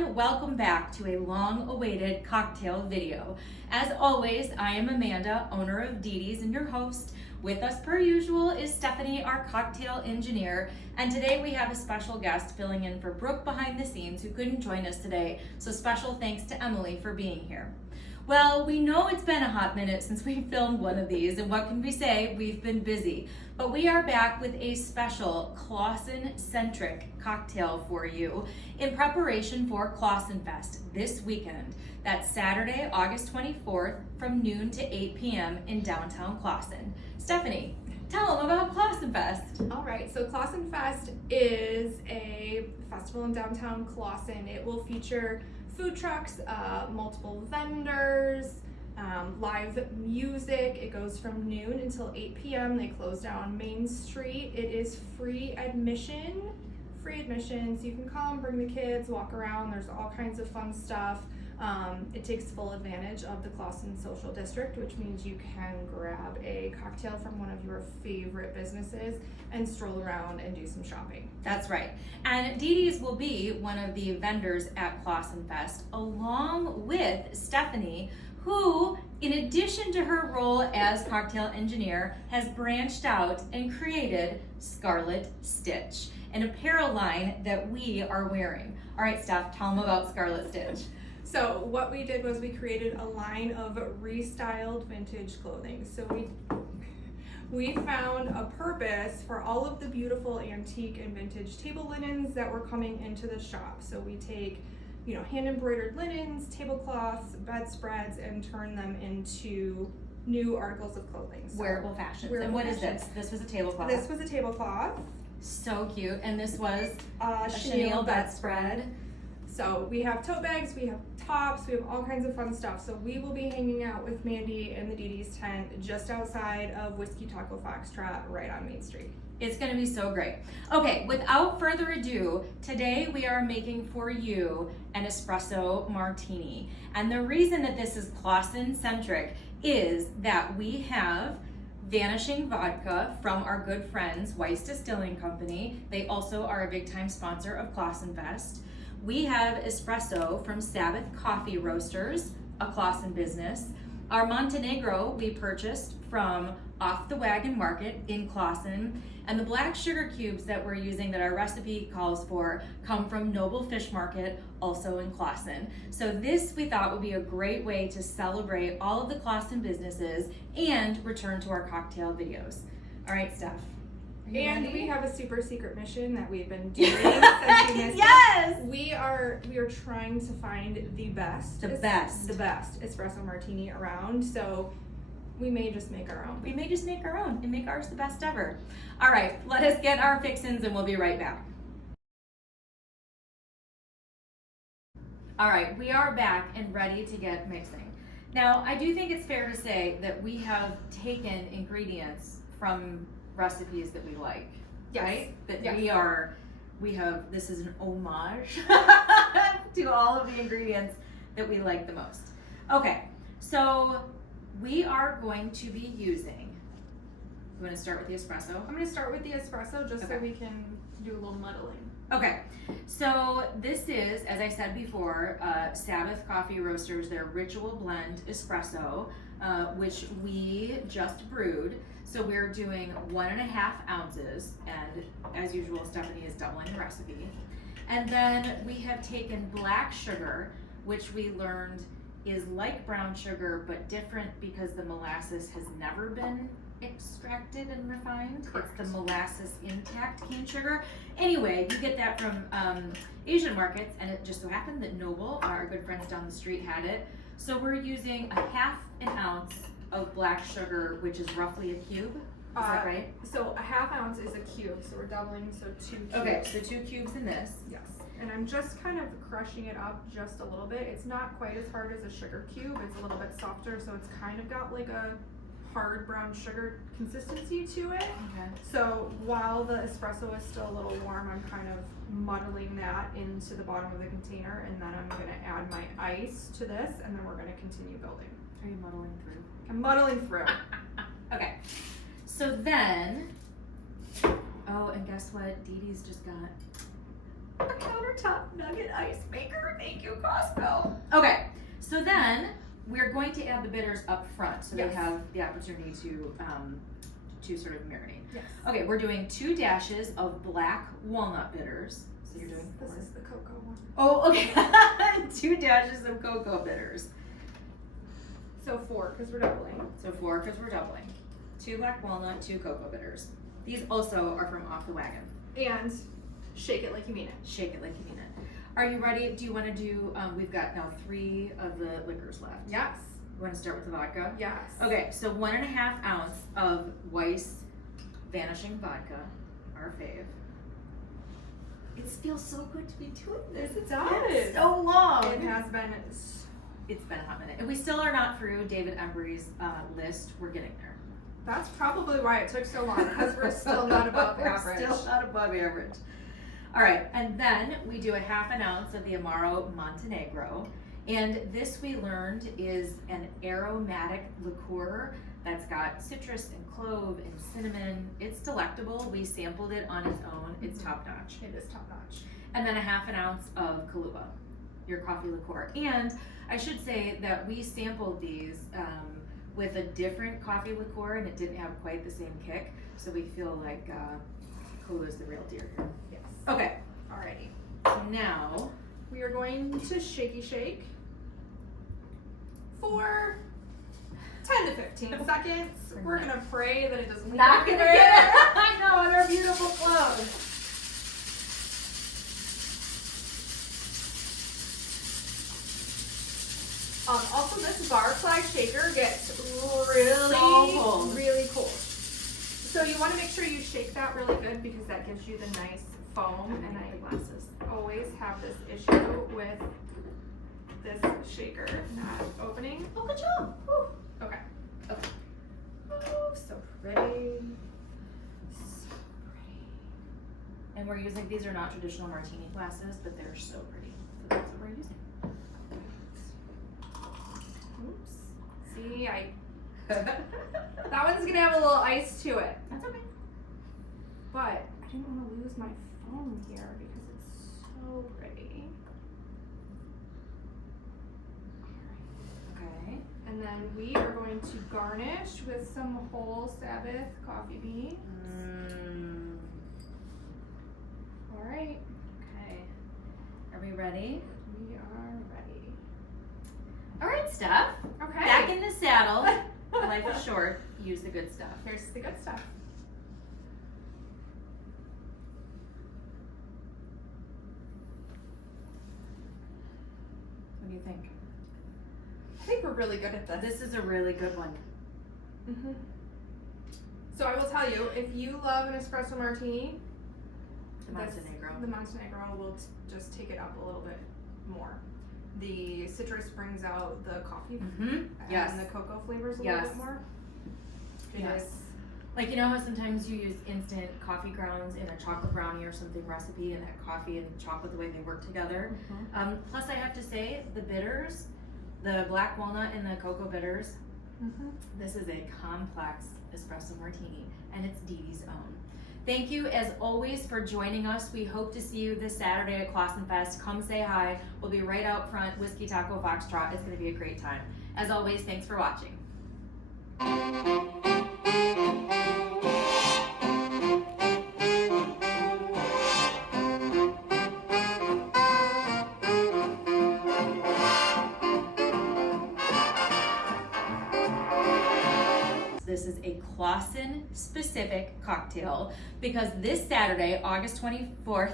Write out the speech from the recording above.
everyone, welcome back to a long-awaited cocktail video. As always, I am Amanda, owner of Dee Dee's and your host. With us per usual is Stephanie, our cocktail engineer, and today we have a special guest filling in for Brooke behind the scenes who couldn't join us today, so special thanks to Emily for being here. Well, we know it's been a hot minute since we filmed one of these, and what can we say? We've been busy. But we are back with a special Clawson-centric cocktail for you in preparation for Clawson Fest this weekend. That's Saturday, August 24th from noon to 8 p.m. in Downtown Clawson. Stephanie, tell them about Clawson Fest. All right, so Clawson Fest is a festival in Downtown Clawson. It will feature food trucks, multiple vendors, live music. It goes from noon until 8 p.m. They close down Main Street. It is free admission. Free admissions. You can come, bring the kids, walk around. There's all kinds of fun stuff. It takes full advantage of the Clawson Social District, which means you can grab a cocktail from one of your favorite businesses and stroll around and do some shopping. That's right. And Dee Dee's will be one of the vendors at Clawson Fest, along with Stephanie, who, in addition to her role as cocktail engineer, has branched out and created Scarlett Stitch, an apparel line that we are wearing. All right, Steph, tell them about Scarlett Stitch. So what we did was we created a line of restyled vintage clothing. So we found a purpose for all of the beautiful antique and vintage table linens that were coming into the shop. So we take, hand embroidered linens, tablecloths, bedspreads, and turn them into new articles of clothing. So wearable fashions. And what is this? This was a tablecloth. This was a tablecloth. So cute. And this was a chenille bedspread. So we have tote bags, we have tops, we have all kinds of fun stuff. So we will be hanging out with Mandy in the Dee Dee's tent just outside of Whiskey Taco Foxtrot right on Main Street. It's gonna be so great. Okay, without further ado, today we are making for you an Espresso Martini. And the reason that this is Clawson-centric is that we have Vanishing Vodka from our good friends, Weiss Distilling Company. They also are a big time sponsor of Clawson Fest. We have espresso from Sabbath Coffee Roasters, a Clawson business. Our Montenegro we purchased from off the Wagon Market in Clawson. And the black sugar cubes that we're using that our recipe calls for come from Noble Fish Market, also in Clawson. So this we thought would be a great way to celebrate all of the Clawson businesses and return to our cocktail videos. All right, Steph. And we have a super secret mission that we've been doing since we missed Yes! We are trying to find the best espresso martini around. So we may just make our own. We may just make our own and make ours the best ever. All right, let us get our fixins and we'll be right back. All right, we are back and ready to get mixing. Now, I do think it's fair to say that we have taken ingredients from recipes that we like, yes. Right? That yes. This is an homage to all of the ingredients that we like the most. Okay, so we are going to be using, you want to start with the espresso? I'm going to start with the espresso just Okay. so we can do a little muddling. Okay, so this is, as I said before, Sabbath Coffee Roasters, their Ritual Blend Espresso, which we just brewed. So we're doing 1.5 ounces, and as usual, Stephanie is doubling the recipe. And then we have taken black sugar, which we learned is like brown sugar, but different because the molasses has never been extracted and refined. Correct. It's the molasses intact cane sugar. Anyway, you get that from Asian markets, and it just so happened that Noble, our good friends down the street, had it. So we're using 1/2 ounce of black sugar, which is roughly a cube. Is that right? So 1/2 ounce is a cube, so we're doubling, so 2 cubes. Okay, so 2 cubes in this. Yes, and I'm just kind of crushing it up just a little bit. It's not quite as hard as a sugar cube. It's a little bit softer, so it's kind of got like a hard brown sugar consistency to it. Okay. So while the espresso is still a little warm, I'm kind of muddling that into the bottom of the container, and then I'm going to add my ice to this, and then we're going to continue building. Are you muddling through? I'm muddling through. Okay, so then, oh, and guess what? Dee Dee's just got A countertop nugget ice maker. Thank you, Costco. Okay, so then we're going to add the bitters up front so they have the opportunity to sort of marinate. Yes. Okay, we're doing 2 dashes of black walnut bitters. So you're doing 4. This is the cocoa one. Oh, okay. 2 dashes of cocoa bitters. So 4, because we're doubling. So 4, because we're doubling. 2 black walnut, 2 cocoa bitters. These also are from Off the Wagon. And shake it like you mean it. Shake it like you mean it. Are you ready? Do you want to do, we've got now 3 of the liquors left. Yes. You want to start with the vodka? Yes. Okay, so 1.5 ounce of Weiss Vanishing Vodka, our fave. It feels so good to be doing this. It does. So long. It has been. It's been a hot minute. And we still are not through David Embry's list. We're getting there. That's probably why it took so long, because we're still not above average. We're still not above average. All right, and then we do 1/2 ounce of the Amaro Montenegro. And this we learned is an aromatic liqueur that's got citrus and clove and cinnamon. It's delectable. We sampled it on its own. It's top notch. It is top notch. And then 1/2 ounce of Kahlua, your coffee liqueur. And I should say that we sampled these with a different coffee liqueur, and it didn't have quite the same kick. So we feel like Kahlua is the real deal here. Yes. Okay. Alrighty. So now We are going to shakey shake for 10 to 15 seconds. We're gonna pray that it doesn't not leak gonna everywhere. get it. I know, and our beautiful clothes. Also, this barfly shaker gets really, cold. really cold. So you want to make sure you shake that really good because that gives you the nice foam. And I glasses. always have this issue with this shaker not opening. Oh, good job. Whew. Okay. Okay. Oh, so pretty. So pretty. And we're using, these are not traditional martini glasses, but they're so pretty. So that's what we're using. Oops. See, that one's gonna have a little ice to it. That's okay. But I didn't want to lose my foam here because it's so pretty. Okay. And then we are going to garnish with some whole Sabbath coffee beans. All right. Okay. Are we ready? We are ready. All right, Steph. Okay. Back in the saddle. Life is short. Use the good stuff. Here's the good stuff. What do you think? I think we're really good at this. This is a really good one. Mm-hmm. So I will tell you, if you love an espresso martini, The Montenegro. The Montenegro will just take it up a little bit more. The citrus brings out the coffee Yes. and the cocoa flavors a little bit more. It Yes. is. Like, you know how sometimes you use instant coffee grounds in a chocolate brownie or something recipe, and that coffee and chocolate, the way they work together. Plus, I have to say, the bitters, the black walnut and the cocoa bitters, this is a complex espresso martini, and it's Dee Dee's own. Thank you, as always, for joining us. We hope to see you this Saturday at Clawson Fest. Come say hi. We'll be right out front, Whiskey Taco Foxtrot. It's going to be a great time. As always, thanks for watching. This is a Clawson specific cocktail because this Saturday, August 24th,